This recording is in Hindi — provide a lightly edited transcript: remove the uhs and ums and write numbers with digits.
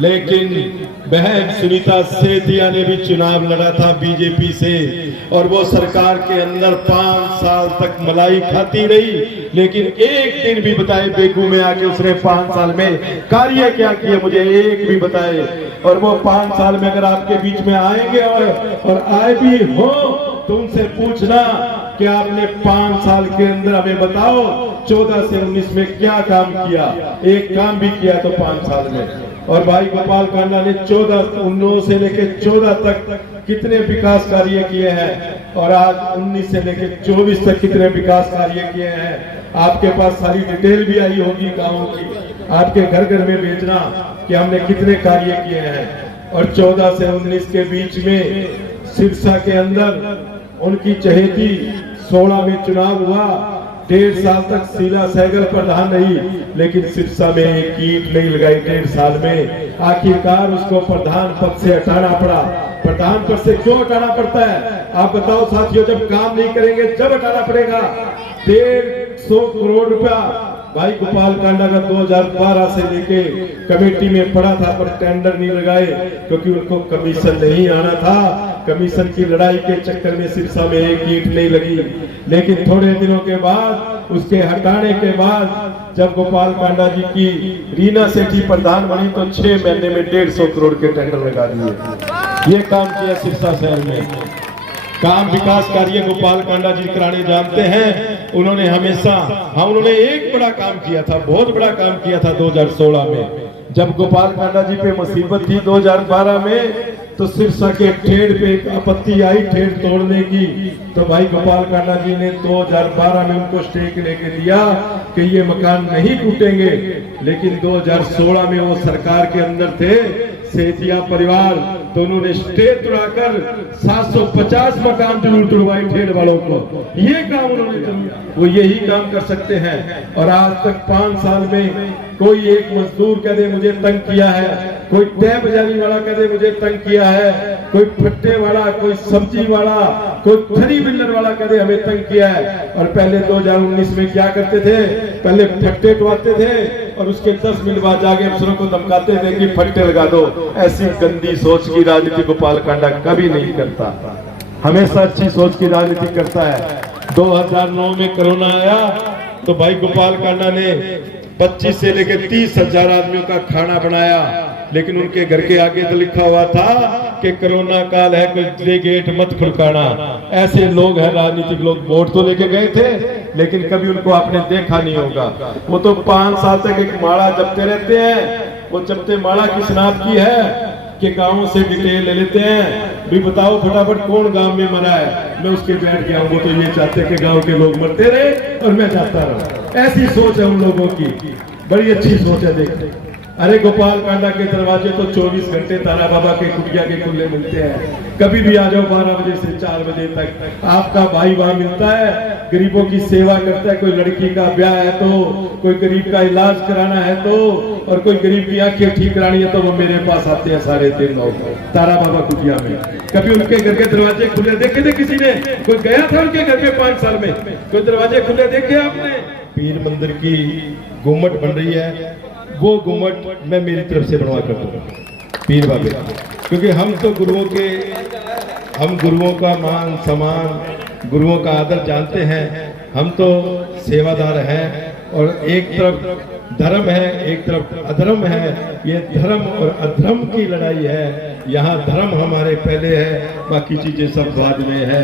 लेकिन बहन सुनीता सेठिया ने भी चुनाव लड़ा था बीजेपी से, और वो सरकार के अंदर 5 साल तक मलाई खाती रही, लेकिन एक दिन भी बताए बेगू में आके उसने 5 साल में कार्य क्या किया, मुझे एक भी बताए। और वो 5 साल में अगर आपके बीच में आएंगे और आए भी हो तो उनसे पूछना कि आपने 5 साल के अंदर हमें बताओ 14 से 19 में क्या काम किया। एक काम भी किया तो 5 साल में। और भाई गोपाल कांडा ने 19 से लेकर 14 तक कितने विकास कार्य किए हैं, और आज 19 से लेकर 24 तक कितने विकास कार्य किए हैं। आपके पास सारी डिटेल भी आई होगी गाँव की, आपके घर घर में भेजना कि हमने कितने कार्य किए हैं। और 14 से 19 के बीच में सिरसा के अंदर उनकी चहेती 16 में चुनाव हुआ, 1.5 साल तक शीला सहगल प्रधान रही, लेकिन सिरसा में एक ईंट नहीं लगाई 1.5 साल में। आखिरकार उसको प्रधान पद से हटाना पड़ा। प्रधान पद से क्यों हटाना पड़ता है आप बताओ साथियों? जब काम नहीं करेंगे जब हटाना पड़ेगा। 150 करोड़ रुपया भाई गोपाल कांडा का 2012 से लेके कमेटी में पड़ा था, पर टेंडर नहीं लगाए क्योंकि उनको कमीशन नहीं आना था। कमीशन की लड़ाई के चक्कर में सिरसा में एक ईंट नहीं लगी। लेकिन थोड़े दिनों के बाद, उसके हटाने के बाद, जब गोपाल कांडा जी की रीना सेठी प्रधान बनी तो 6 महीने में 150 करोड़ के टेंडर लगा दिए। ये काम किया सिरसा शहर में। काम विकास कार्य गोपाल कांडा जी कराने जानते हैं। उन्होंने हमेशा उन्होंने एक बड़ा काम किया था, बहुत बड़ा काम किया था 2016 में, जब गोपाल कांडा जी पे मुसीबत थी 2012 में, तो सिरसा के ठेड़ पे एक आपत्ति आई ठेड़ तोड़ने की, तो भाई गोपाल कांडा जी ने 2012 में उनको स्टेक लेके दिया कि ये मकान नहीं टूटेंगे। लेकिन 2016 में वो सरकार के अंदर थे सेठिया परिवार, तो उन्होंने स्टे तुड़ाकर 750 मकान जरूर तुड़वाए ठेड़ वालों को। ये काम उन्होंने किया, वो यही काम कर सकते हैं। और आज तक 5 साल में कोई एक मजदूर कह दे मुझे तंग किया है, कोई टैप जाली वाला कह दे मुझे तंग किया है, कोई फट्टे वाला, कोई सब्जी वाला, कोई खरी बिल्डर वाला कह दे हमें तंग किया है। और पहले 2019 में क्या करते थे? पहले फट्टे टवाते थे और उसके 10 मिनट बाद जाके अफसरों को धमकाते थे कि फट्टे लगा दो। ऐसी गंदी सोच की राजनीति गोपाल कांडा कभी नहीं करता, हमेशा अच्छी सोच की राजनीति करता है। 2009 में कोरोना आया तो भाई गोपाल कांडा ने 25 से लेकर 30,000 आदमियों का खाना बनाया, लेकिन उनके घर के आगे तो लिखा हुआ था कि कोरोना काल है, कोई गेट मत खुलकाना। ऐसे लोग हैं राजनीतिक लोग, वोट तो लेके गए थे लेकिन कभी उनको आपने देखा नहीं होगा। वो तो 5 साल तक एक माला जपते रहते हैं। वो जपते माला किस नाम की है कि गांवों से डिटेल ले लेते हैं, भी बताओ फटाफट कौन गांव में मरा है, मैं उसके बैठ गया हूँ। वो तो ये चाहते कि गांव के लोग मरते रहे और मैं जाता रहा। ऐसी सोच है उन लोगों की, बड़ी अच्छी सोच है। देखते अरे गोपाल कांडा के दरवाजे तो 24 घंटे तारा बाबा के कुटिया के खुले मिलते हैं। कभी भी आ जाओ 12 बजे से 4 बजे तक आपका भाई वहां मिलता है, गरीबों की सेवा करता है। कोई लड़की का ब्याह है तो, कोई गरीब का इलाज कराना है तो, और कोई गरीब की आंखें ठीक करानी है तो वो मेरे पास आते हैं 3.5 लोग तारा बाबा कुटिया में। कभी उनके घर के दरवाजे खुले देखे थे किसी ने? कोई गया था उनके घर में 5 साल में? कोई दरवाजे खुले देखे आपने? पीर मंदिर की गुम्मट बन रही है, वो गुम्मट मैं मेरी तरफ से बनवा कर दूंगा पीर बाबे, क्योंकि हम तो गुरुओं का मान सम्मान, गुरुओं का आदर जानते हैं। हम तो सेवादार हैं, और एक तरफ धर्म है एक तरफ अधर्म है। ये धर्म और अधर्म की लड़ाई है। यहाँ धर्म हमारे पहले है, बाकी चीजें सब बाद में है।